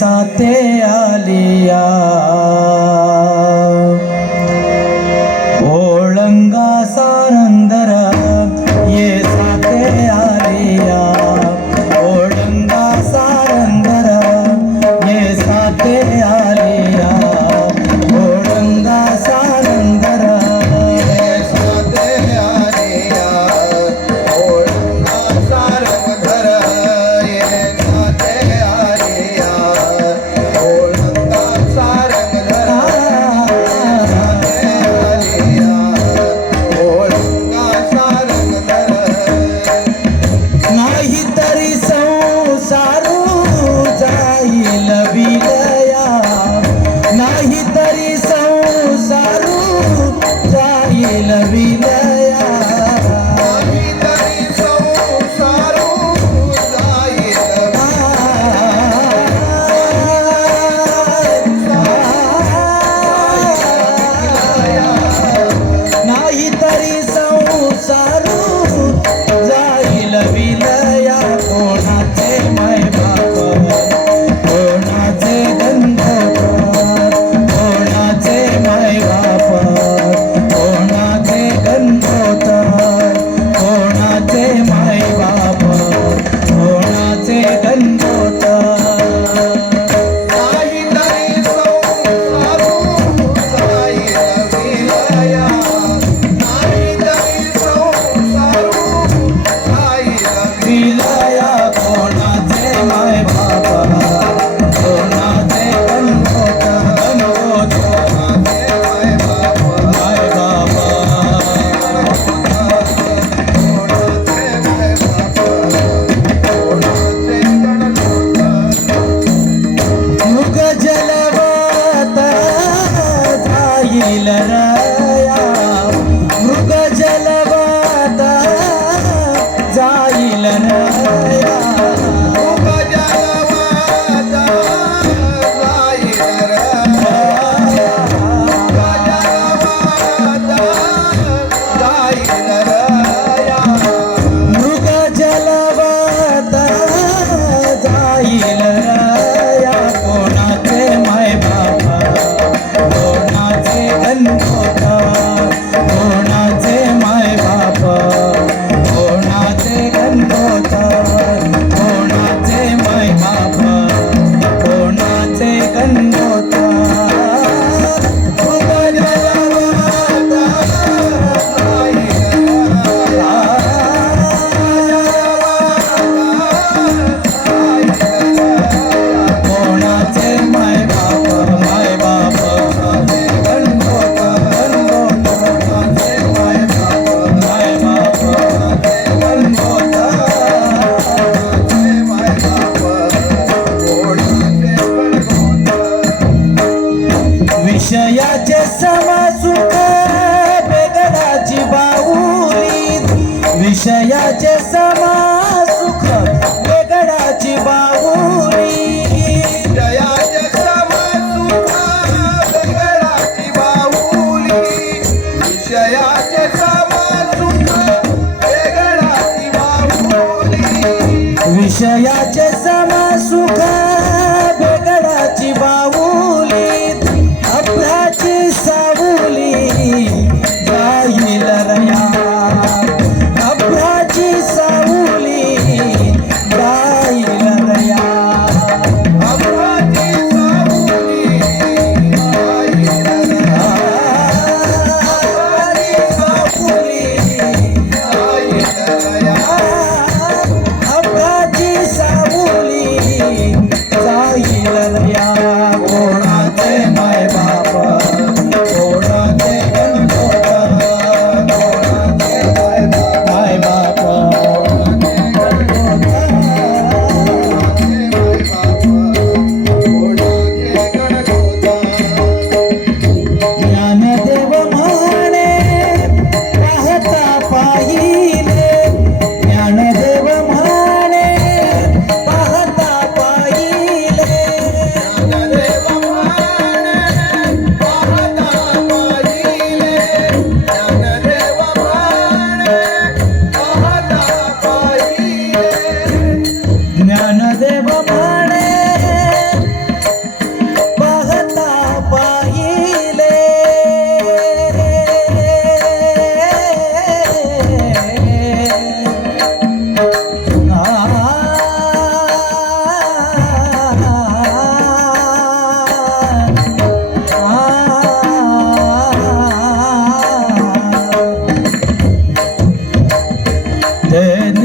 সাথে আলিয়া। विषयाचे जयाचे समसुख बेगडाची बाहुली. विषयाचे बाहुली. विषयाचे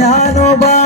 জানো বা